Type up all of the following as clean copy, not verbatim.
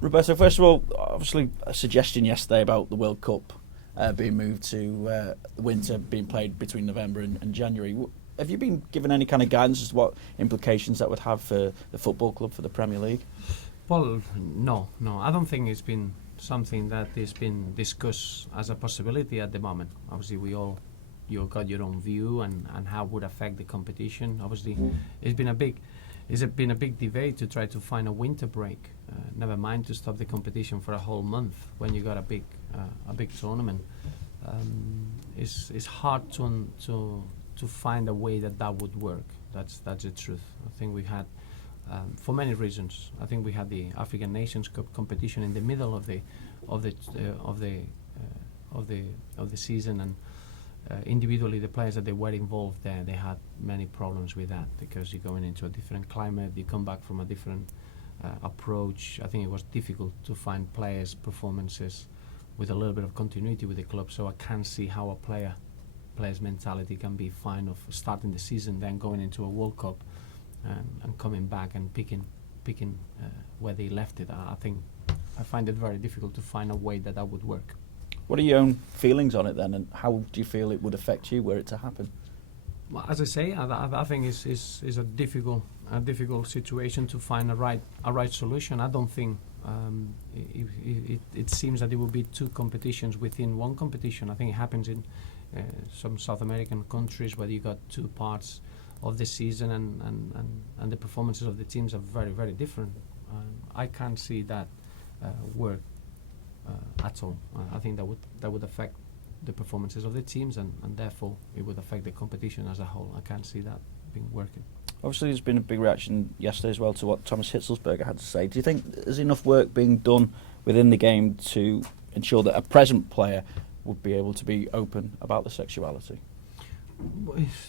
Roberto, first of all, obviously a suggestion yesterday about the World Cup being moved to winter, being played between November and January. Have you been given any kind of guidance as to what implications that would have for the football club, for the Premier League? Well, no. I don't think it's been something that has been discussed as a possibility at the moment. Obviously, you got your own view and how it would affect the competition. Obviously, it's been a big debate to try to find a winter break. Never mind to stop the competition for a whole month when you got a big tournament. It's hard to find a way that would work. That's the truth. I think we had, for many reasons. I think we had the African Nations Cup competition in the middle of the season, and individually the players that were involved there, they had many problems with that, because you're going into a different climate, you come back from a different approach. I think it was difficult to find players' performances with a little bit of continuity with the club. So I can't see how a player's mentality can be fine of starting the season, then going into a World Cup and coming back and picking where they left it. I find it very difficult to find a way that would work. What are your own feelings on it then, and how do you feel it would affect you were it to happen? Well, as I say, I think it's a difficult situation to find a right solution. I don't think it seems that there will be two competitions within one competition. I think it happens in some South American countries where you got two parts of the season, and the performances of the teams are very, very different. I can't see that work at all. I think that would affect the performances of the teams, and therefore it would affect the competition as a whole. I can't see that being working. Obviously, there's been a big reaction yesterday as well to what Thomas Hitzelsberger had to say. Do you think there's enough work being done within the game to ensure that a present player would be able to be open about the sexuality?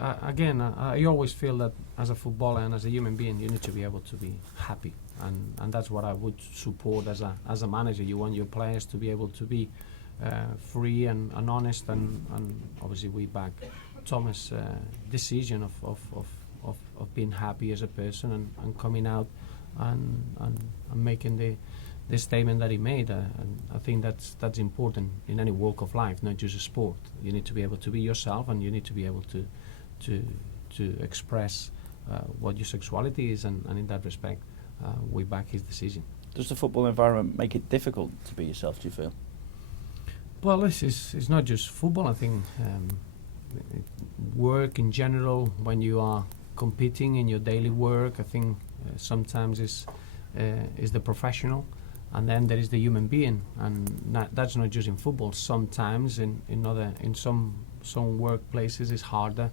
I always feel that as a footballer and as a human being, you need to be able to be happy, and that's what I would support as a manager. You want your players to be able to be free and honest, and obviously we back Thomas' decision of being happy as a person and coming out and making the statement that he made, and I think that's important in any walk of life, not just a sport. You need to be able to be yourself, and you need to be able to express what your sexuality is, and in that respect, we back his decision. Does the football environment make it difficult to be yourself, do you feel? Well, it's not just football. I think work in general, when you are competing in your daily work, I think sometimes is the professional, and then there is the human being, and that's not just in football. Sometimes in some workplaces it's harder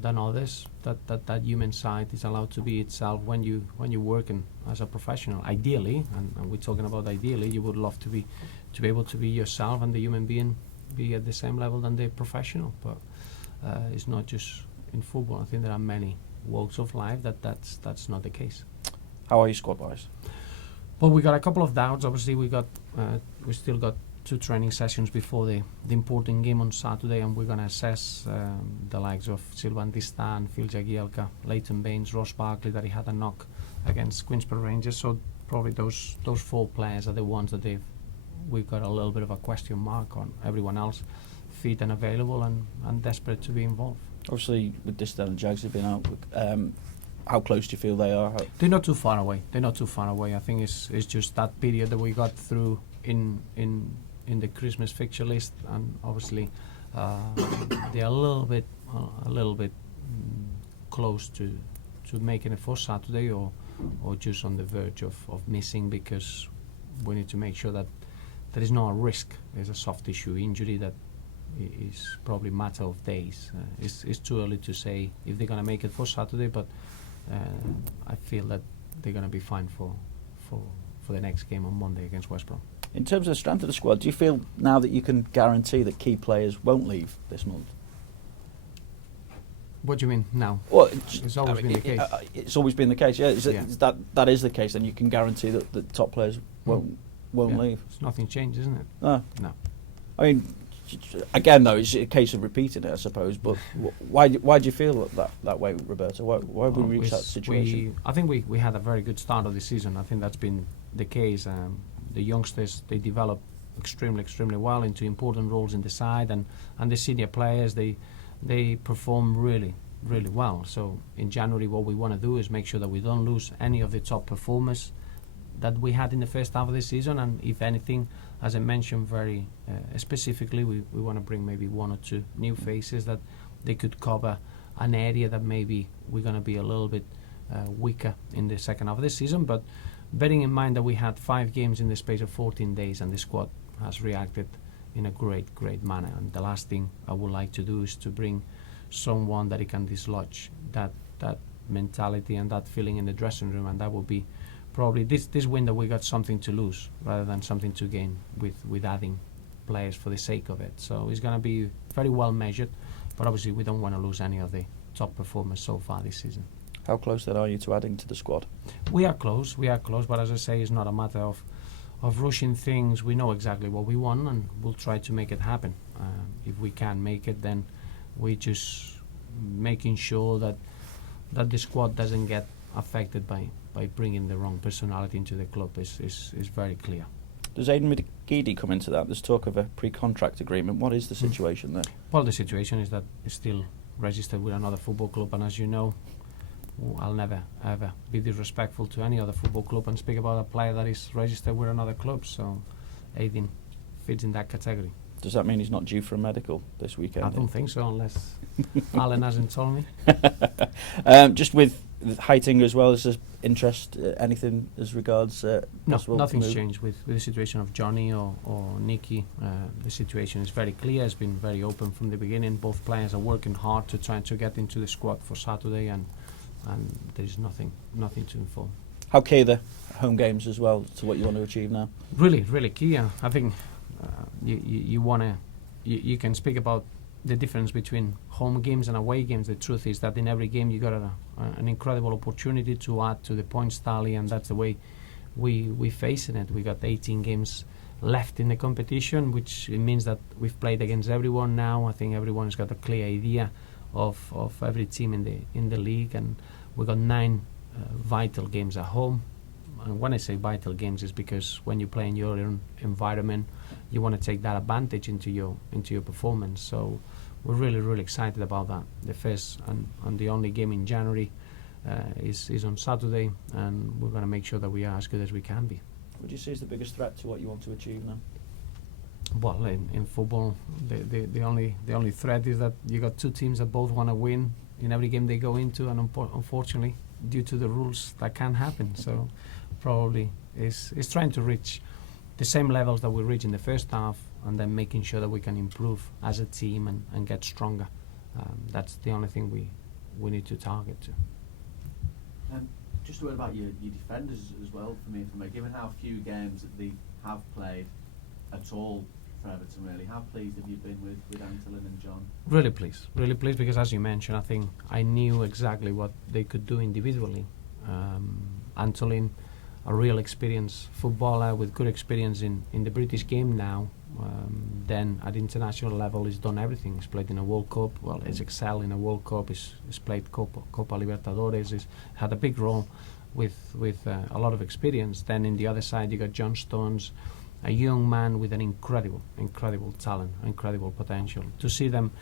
than others. That human side is allowed to be itself when you're working as a professional. Ideally, and we're talking about ideally, you would love to be able to be yourself and the human being be at the same level than the professional. But it's not just in football. I think there are many walks of life that's not the case. How are you squad-wise? Well, we got a couple of doubts. Obviously, we still got 2 training sessions before the important game on Saturday, and we're going to assess the likes of Sylvain Distan, Phil Jagielka, Leighton Baines, Ross Barkley, that he had a knock against Queensborough Rangers. So probably those 4 players are the ones that we've got a little bit of a question mark on. Everyone else fit and available and desperate to be involved. Obviously, with Distan and Jags have been out. How close do you feel they are? They're not too far away. I think it's just that period that we got through in the Christmas fixture list, and obviously they're a little bit close to making it for Saturday, or just on the verge of missing, because we need to make sure that there is no risk. There's a soft tissue injury that is probably a matter of days. It's too early to say if they're going to make it for Saturday, but I feel that they're going to be fine for the next game on Monday against West Brom. In terms of the strength of the squad, do you feel now that you can guarantee that key players won't leave this month? What do you mean now? Well, it's always been the case. It's always been the case. Yeah, that is the case, and you can guarantee that the top players won't leave. It's nothing changed, isn't it? No. No. I mean, Again, though, it's a case of repeating it, I suppose. But why do you feel that way, Roberto? Why have we reached that situation? I think we had a very good start of the season. I think that's been the case. The youngsters, they develop extremely well into important roles in the side, and the senior players, they perform really well. So in January, what we want to do is make sure that we don't lose any of the top performers that we had in the first half of the season, and if anything, as I mentioned very specifically, we want to bring maybe one or two new faces that they could cover an area that maybe we're going to be a little bit weaker in the second half of the season. But bearing in mind that we had 5 games in the space of 14 days and the squad has reacted in a great manner, and the last thing I would like to do is to bring someone that he can dislodge that mentality and that feeling in the dressing room, and that will be probably this window we got something to lose rather than something to gain with adding players for the sake of it. So it's going to be very well measured, but obviously we don't want to lose any of the top performers so far this season. How close then are you to adding to the squad? We are close, but as I say, it's not a matter of rushing things. We know exactly what we want and we'll try to make it happen. If we can't make it, then we just making sure that the squad doesn't get affected by bringing the wrong personality into the club is very clear. Does Aidan McGeady come into that? There's talk of a pre-contract agreement. What is the situation there? Well, the situation is that he's still registered with another football club, and as you know, I'll never ever be disrespectful to any other football club and speak about a player that is registered with another club. So Aidan fits in that category. Does that mean he's not due for a medical this weekend? I don't think so, unless Alan hasn't told me. Just with Heitinga as well, is there interest, anything as regards No, nothing's changed with the situation of Johnny or Nicky. The situation is very clear. It's been very open from the beginning. Both players are working hard to try to get into the squad for Saturday, and there's nothing to inform. How key are the home games as well to what you want to achieve now? Really key. I think you can speak about the difference between home games and away games. The truth is that in every game you got an incredible opportunity to add to the points tally, and that's the way we facing it. We got 18 games left in the competition, which it means that we've played against everyone now. I think everyone's got a clear idea of every team in the league, and we got 9 vital games at home. And when I say vital games, is because when you play in your own environment, you want to take that advantage into your performance. So we're really excited about that. The first and the only game in January is on Saturday, and we're going to make sure that we are as good as we can be. Would you say is the biggest threat to what you want to achieve now? Well, in football, the only threat is that you got 2 teams that both want to win in every game they go into, and unfortunately, due to the rules, that can't happen. So probably is trying to reach the same levels that we reached in the first half, and then making sure that we can improve as a team and get stronger. That's the only thing we need to target to. Just a word about your defenders as well, for me, given how few games that they have played at all for Everton, really. How pleased have you been with Antolin and John? Really pleased, because as you mentioned, I think I knew exactly what they could do individually. Antolin, a real experienced footballer with good experience in the British game now. Then at international level, he's done everything. He's played in a World Cup. Well, he's excelled in a World Cup. He's played Copa Libertadores. He's had a big role with a lot of experience. Then in the other side, you got John Stones, a young man with an incredible talent, incredible potential. To see them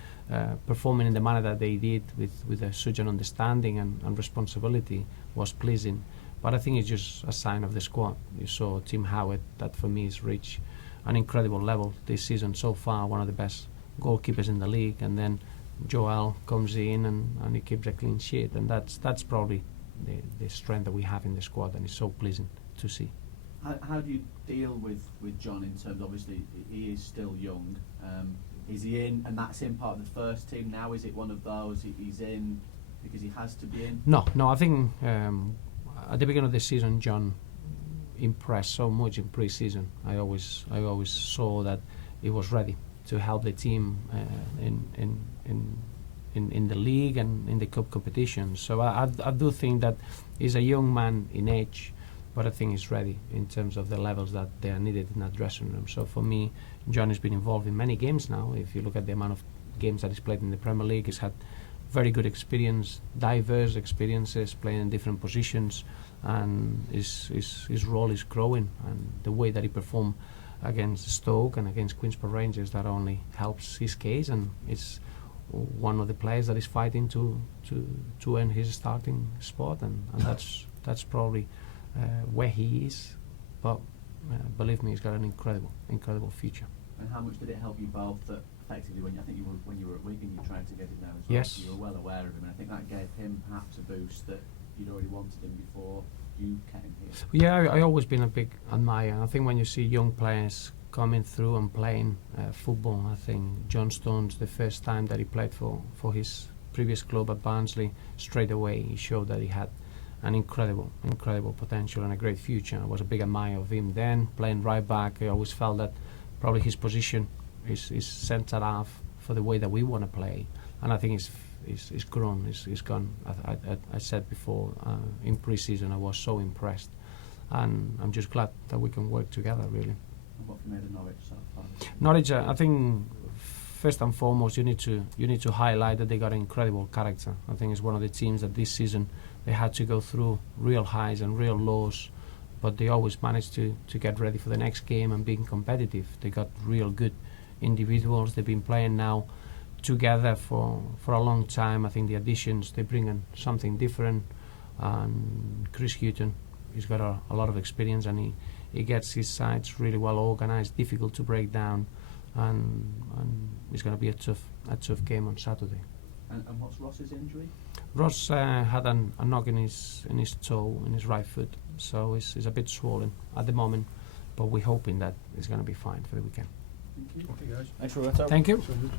performing in the manner that they did with such an understanding and responsibility was pleasing. But I think it's just a sign of the squad. You saw Tim Howard, that for me has reached an incredible level this season so far, one of the best goalkeepers in the league. And then Joel comes in and he keeps a clean sheet. And that's probably the strength that we have in the squad, and it's so pleasing to see. How do you deal with John in terms, obviously, he is still young. Is he in, and that's in part of the first team now? Is it one of those he's in because he has to be in? No, I think at the beginning of the season, John impressed so much in pre-season. I always saw that he was ready to help the team in the league and in the cup competition. So I do think that he's a young man in age, but I think he's ready in terms of the levels that they are needed in that dressing room. So for me, John has been involved in many games now. If you look at the amount of games that he's played in the Premier League, he's had very good experience, diverse experiences, playing in different positions, and his role is growing. And the way that he performed against Stoke and against Queen's Park Rangers, that only helps his case, and it's one of the players that is fighting to earn his starting spot, and that's probably where he is. But believe me, he's got an incredible future. And how much did it help you both that effectively when you were at Wigan you tried to get him there as well? Yes. So you were well aware of him, and I think that gave him perhaps a boost that you'd already wanted him before you came here. Yeah, I always been a big admirer. I think when you see young players coming through and playing football, I think John Stones, the first time that he played for his previous club at Barnsley, straight away he showed that he had an incredible potential and a great future. I was a big admirer of him then, playing right back. I always felt that probably his position is centre half for the way that we want to play, and I think it's grown, it's gone. I said before, in pre-season I was so impressed, and I'm just glad that we can work together, really. And what have you made of Norwich so far? Norwich, I think first and foremost you need to highlight that they got an incredible character. I think it's one of the teams that this season they had to go through real highs and real lows, but they always managed to get ready for the next game and being competitive. They got real good individuals. They've been playing now together for a long time. I think the additions, they bring in something different, and Chris Hutton, he's got a lot of experience, and he gets his sides really well organised, difficult to break down, and it's going to be a tough game on Saturday. And what's Ross's injury? Ross had a knock in his toe, in his right foot, so it's a bit swollen at the moment, but we're hoping that it's going to be fine for the weekend. Thank you. Okay, guys. Thanks, Roberto. Thank you. So good.